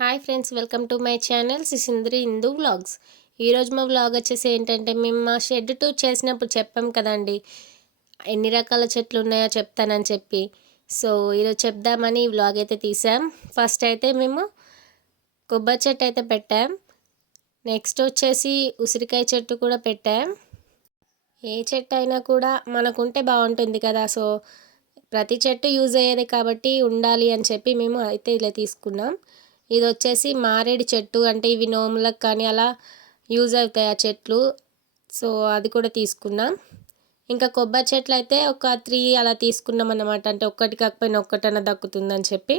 Hi friends welcome to my channel Sisindri Hindu vlogs. ఈరోజు మా vlog వచ్చేసి ఏంటంటే మేము మా షెడ్ టూర్ చేసినప్పుడు చెప్పాం కదండి ఎన్ని రకాల చెట్లు ఉన్నాయో చెప్తానని చెప్పి. సో ఈరోజు చెప్దామని ఈ వ్లాగ్ అయితే తీసాం. ఫస్ట్ అయితే మేము కొబ్బరి చెట్టు అయితే పెట్టాం. నెక్స్ట్ వచ్చేసి ఉసిరికాయ చెట్టు కూడా పెట్టాం. ఏ చెట్టు అయినా కూడా మనకుంటే బాగుంటుంది కదా. సో ప్రతి చెట్టు యూజ్ అయ్యేది కాబట్టి ఉండాలి అని చెప్పి మేము అయితే ఇలా తీసుకున్నాం. ఇది వచ్చేసి మారేడు చెట్టు. అంటే ఇవి నోములకు కానీ అలా యూజ్ అవుతాయి ఆ చెట్లు. సో అది కూడా తీసుకున్నాం. ఇంకా కొబ్బరి చెట్లు అయితే ఒక త్రీ అలా తీసుకున్నాం అన్నమాట. అంటే ఒక్కటి కాకపోయినా ఒక్కటన్నా దక్కుతుందని చెప్పి.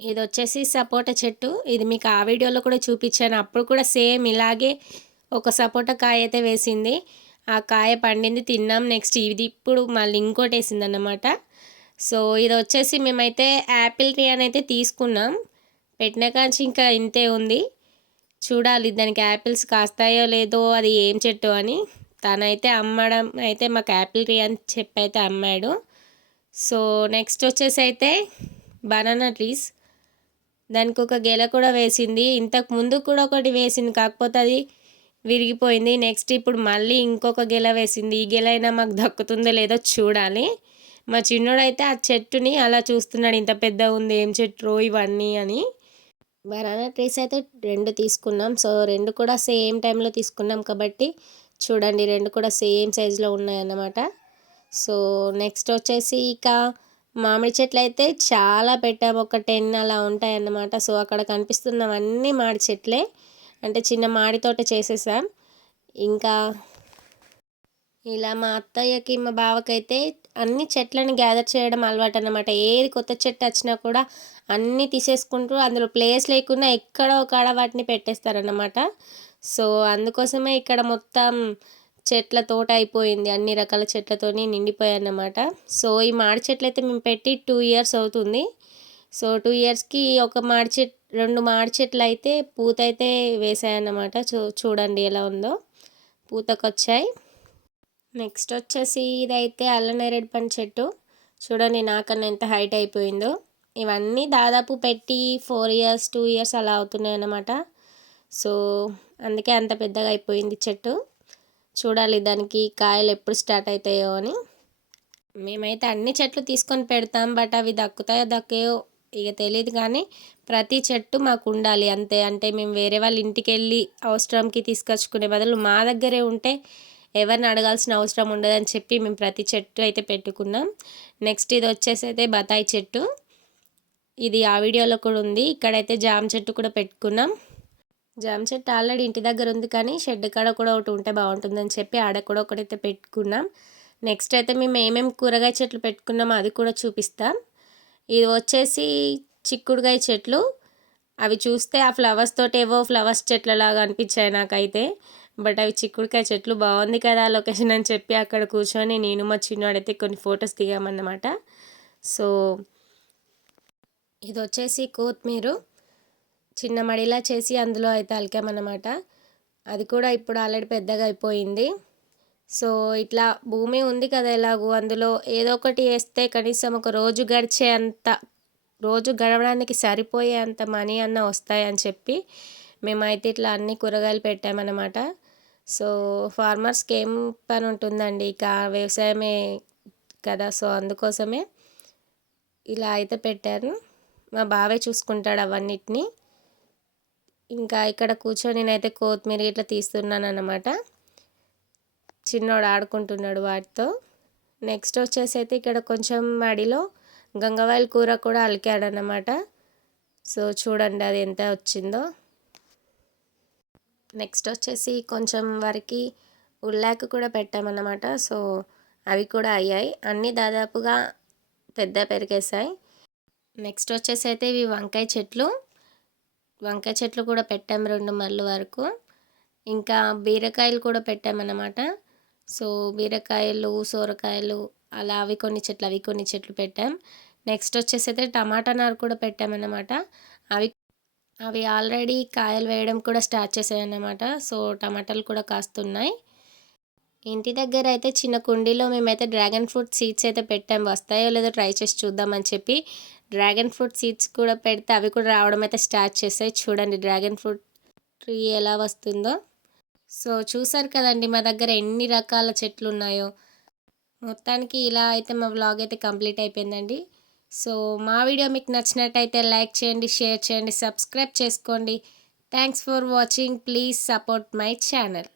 ఇది వచ్చేసి సపోటా చెట్టు. ఇది మీకు ఆ వీడియోలో కూడా చూపించాను. అప్పుడు కూడా సేమ్ ఇలాగే ఒక సపోటా కాయ అయితే వేసింది. ఆ కాయ పండింది తిన్నాం నెక్స్ట్. ఇది ఇప్పుడు మళ్ళీ ఇంకోటి వేసింది అన్నమాట సో ఇది వచ్చేసి మేమైతే యాపిల్ ట్రీ అని అయితే తీసుకున్నాం. పెట్టిన కాంచి ఇంకా ఇంతే ఉంది. చూడాలి దానికి యాపిల్స్ కాస్తాయో లేదో అది ఏం చెట్టు అని. తనైతే అమ్మడం అయితే మాకు యాపిల్ ట్రీ అని చెప్పి అయితే అమ్మాడు. సో నెక్స్ట్ వచ్చేసి అయితే బనానా ట్రీస్. దానికి ఒక గెల కూడా వేసింది. ఇంతకు ముందు కూడా ఒకటి వేసింది కాకపోతే అది విరిగిపోయింది. నెక్స్ట్ ఇప్పుడు మళ్ళీ ఇంకొక గెల వేసింది. ఈ గెల అయినా మాకు దక్కుతుందో లేదో చూడాలి. మా చిన్నోడైతే ఆ చెట్టుని అలా చూస్తున్నాడు. ఇంత పెద్ద ఉంది ఏం చెట్టు ఇవన్నీ అని. బనానా ట్రీస్ అయితే రెండు తీసుకున్నాం. సో రెండు కూడా సేమ్ టైంలో తీసుకున్నాం కాబట్టి చూడండి రెండు కూడా సేమ్ సైజులో ఉన్నాయన్నమాట. సో నెక్స్ట్ వచ్చేసి ఇక మామిడి చెట్లు అయితే చాలా పెట్టాము. ఒక టెన్ అలా ఉంటాయన్నమాట. సో అక్కడ కనిపిస్తున్నవన్నీ మామిడి చెట్లే. అంటే చిన్న మాడి తోట చేసేసాం. ఇంకా ఇలా మా అత్తయ్యకి మా బావకైతే అన్ని చెట్లను గ్యాదర్ చేయడం అలవాటు అనమాట ఏది కొత్త చెట్టు వచ్చినా కూడా అన్నీ తీసేసుకుంటూ అందులో ప్లేస్ లేకుండా ఎక్కడో ఒక వాటిని పెట్టేస్తారనమాట సో అందుకోసమే ఇక్కడ మొత్తం చెట్ల తోట అయిపోయింది. అన్ని రకాల చెట్లతోని నిండిపోయాయి అన్నమాట సో ఈ మాడి చెట్లు అయితే మేము పెట్టి టూ ఇయర్స్ అవుతుంది. సో టూ ఇయర్స్కి ఒక మాడి చెట్ రెండు మాడి చెట్లు అయితే పూత అయితే వేసాయన్నమాట చూ చూడండి ఎలా ఉందో. పూతకొచ్చాయి. నెక్స్ట్ వచ్చేసి ఇదైతే అల్లనేరేడు పండు చెట్టు. చూడండి నాకన్నా ఎంత హైట్ అయిపోయిందో. ఇవన్నీ దాదాపు పెట్టి ఫోర్ ఇయర్స్ టూ ఇయర్స్ అలా అవుతున్నాయి అన్నమాట సో అందుకే అంత పెద్దగా అయిపోయింది చెట్టు. చూడాలి దానికి కాయలు ఎప్పుడు స్టార్ట్ అవుతాయో అని. మేమైతే అన్ని చెట్లు తీసుకొని పెడతాం బట్ అవి దక్కుతాయో దక్కయో ఇక తెలియదు కానీ ప్రతి చెట్టు మాకు ఉండాలి అంతే. అంటే మేము వేరే వాళ్ళ ఇంటికి వెళ్ళి అవసరంకి తీసుకొచ్చుకునే బదులు మా దగ్గరే ఉంటే ఎవరిని అడగాల్సిన అవసరం ఉండదని చెప్పి మేము ప్రతి చెట్టు అయితే పెట్టుకున్నాం. నెక్స్ట్ ఇది వచ్చేసి అయితే బతాయి చెట్టు. ఇది ఆ వీడియోలో కూడా ఉంది. ఇక్కడైతే జామ చెట్టు కూడా పెట్టుకున్నాం. జామ చెట్టు ఆల్రెడీ ఇంటి దగ్గర ఉంది కానీ షెడ్ కాడ కూడా ఒకటి ఉంటే బాగుంటుందని చెప్పి ఆడ కూడా ఒకటైతే పెట్టుకున్నాం. నెక్స్ట్ అయితే మేము ఏమేమి కూరగాయ చెట్లు పెట్టుకున్నామో అది కూడా చూపిస్తాం. ఇది వచ్చేసి చిక్కుడుగాయ చెట్లు. అవి చూస్తే ఆ ఫ్లవర్స్ తోటి ఏవో ఫ్లవర్స్ చెట్లలాగా అనిపించాయి నాకైతే. బట్ అవి చిక్కుడుకాయ చెట్లు బాగుంది కదా లొకేషన్ అని చెప్పి అక్కడ కూర్చొని నేను మా చిన్నవాడైతే కొన్ని ఫొటోస్ దిగామన్నమాట. సో ఇది వచ్చేసి కొత్తిమీర. చిన్న మడిలా చేసి అందులో అయితే అలికామన్నమాట. అది కూడా ఇప్పుడు ఆల్రెడీ పెద్దగా అయిపోయింది. సో ఇట్లా భూమి ఉంది కదా ఎలాగూ అందులో ఏదో ఒకటి వేస్తే కనీసం ఒక రోజు గడిచే అంత రోజు గడవడానికి సరిపోయే అంత మనీ అన్న వస్తాయని చెప్పి మేమైతే ఇట్లా అన్ని కూరగాయలు పెట్టామన్నమాట. సో ఫార్మర్స్కి ఏం పని ఉంటుందండి ఇక వ్యవసాయమే కదా. సో అందుకోసమే ఇలా అయితే పెట్టారు. మా బావే చూసుకుంటాడు అవన్నిటిని. ఇంకా ఇక్కడ కూర్చొని నేనైతే కొత్తిమీర ఇట్లా తీస్తున్నాను అనమాట చిన్నోడు ఆడుకుంటున్నాడు వాటితో. నెక్స్ట్ వచ్చేసి అయితే ఇక్కడ కొంచెం మడిలో గంగవాయల కూర కూడా అలికాడనమాట సో చూడండి అది ఎంత వచ్చిందో. నెక్స్ట్ వచ్చేసి కొంచెం వరకు ఉల్లాకు కూడా పెట్టామన్నమాట. సో అవి కూడా అయ్యాయి. అన్నీ దాదాపుగా పెద్ద పెరిగేసాయి నెక్స్ట్ వచ్చేసి అయితే ఇవి వంకాయ చెట్లు. వంకాయ చెట్లు కూడా పెట్టాం రెండు మళ్ళు వరకు. ఇంకా బీరకాయలు కూడా పెట్టామన్నమాట. సో బీరకాయలు సోరకాయలు అలా అవి కొన్ని చెట్లు అవి కొన్ని చెట్లు పెట్టాం. నెక్స్ట్ వచ్చేసి అయితే టమాటా నారు కూడా పెట్టామన్నమాట. అవి అవి ఆల్రెడీ కాయలు వేయడం కూడా స్టార్ట్ చేసాయన్నమాట. సో టమాటాలు కూడా కాస్తున్నాయి. ఇంటి దగ్గర అయితే చిన్న కుండీలో మేమైతే డ్రాగన్ ఫ్రూట్ సీడ్స్ అయితే పెట్టాం. వస్తాయో లేదో ట్రై చేసి చూద్దామని చెప్పి డ్రాగన్ ఫ్రూట్ సీడ్స్ కూడా పెడితే అవి కూడా రావడం అయితే స్టార్ట్ చేస్తాయి చూడండి డ్రాగన్ ఫ్రూట్ ట్రీ ఎలా వస్తుందో. సో చూసారు కదండి మా దగ్గర ఎన్ని రకాల చెట్లు ఉన్నాయో. మొత్తానికి ఇలా అయితే మా వ్లాగ్ అయితే కంప్లీట్ అయిపోయిందండి. సో మా వీడియో మీకు నచ్చినట్టయితే లైక్ చేయండి షేర్ చేయండి సబ్స్క్రైబ్ చేసుకోండి. Thanks for watching. Please support my channel.